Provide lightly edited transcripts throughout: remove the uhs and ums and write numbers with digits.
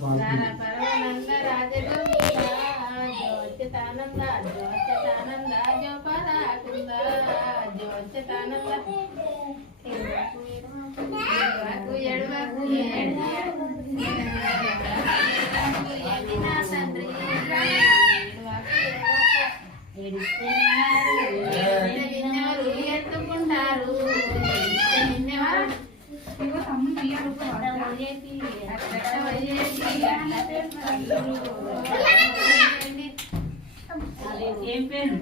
పరమానంద రాజగోవింద జోచితానంద జోచితానంద జో పరాకుంద జోచితానంద ఎడవకు ఎడవకు ఏమి నా తండ్రి నిన్నెవరు ఎత్తుకుంటారు నిన్నెవరు ఏం పేరు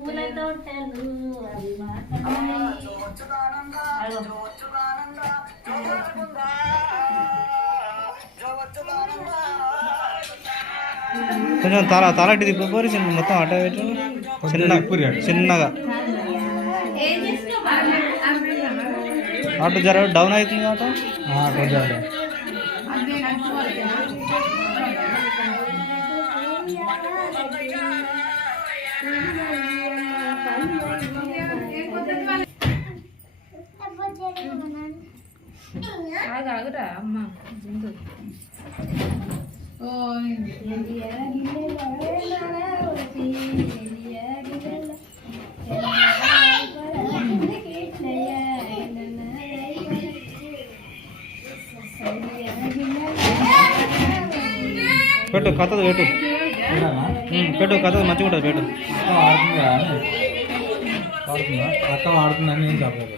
పూల తోటలు కొంచెం తలటి తిప్పి మొత్తం అట చిన్నగా అటు జర డౌన్ అవుతుంది అట ఆగురా అమ్మ జంతు పెట్టు కథ పెట్టు పెట్టు కథ మంచిగా ఉంటుంది పెట్టు అక్క ఆడుతుందని నేను చెప్పలేదు.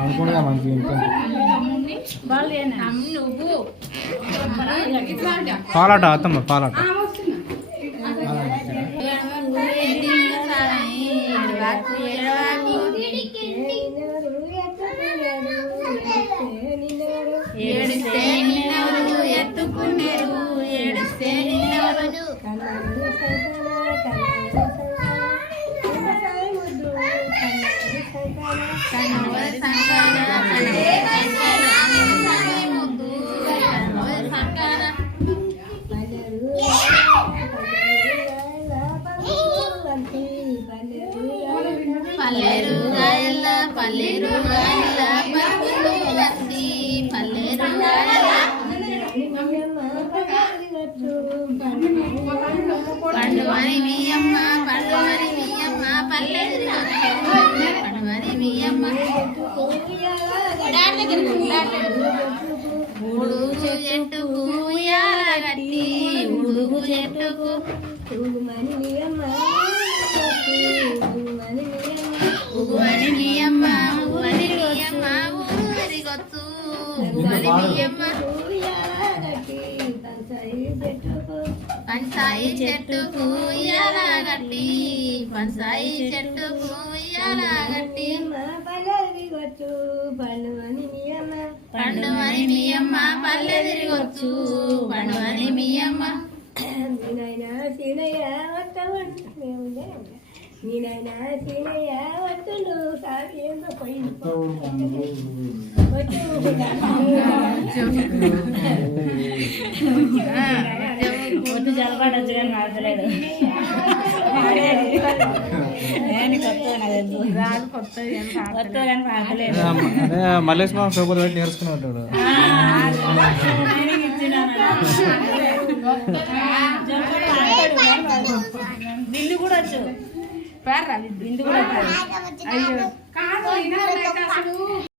అనుకున్నా మంచిగా పాలాట అత్తమ్మ పాలాట ఏడిస్తే నిన్నెవరు ఎత్తుకునేరు ఏడిస్తే నిన్నెవరు పల్లెరు గాయల పల్లెరు గాయల పల్లెరు లస్సి పల్లెరు గాయల పండువని మీయమ్మ పండువని మీయమ్మ పల్లెరు పండువని మీయమ్మ ఉడుగు చెట్టుకు ఉయ్యాల గట్టి ఉడుగు చెట్టుకు ఉగుమని మీయమ్మ ఉగుమని మీయమ్మ ఊరిగొచ్చు ఉగుమని మీయమ్మ పంచాయి చెట్టుకు ఉయ్యాల గట్టి పంచాయి చెట్టుకు ఉయ్యాల గట్టి పండువని మీయమ్మ పల్లె తిరిగొచ్చు పండువని మీయమ్మ నేనైనా సీనయ్య నేనైనా సీనయ్య వద్దులు సాధ్యంగా పోయింది వద్దు జలపాడచ్చు కానీ మాడలేదు రాదు కొత్త కానీ మాడలేదు మల్లేష్ మా పేపర్ పెట్టి నేర్చుకుని ఉంటాడు బిందు కూడా వచ్చు బిందు కూడా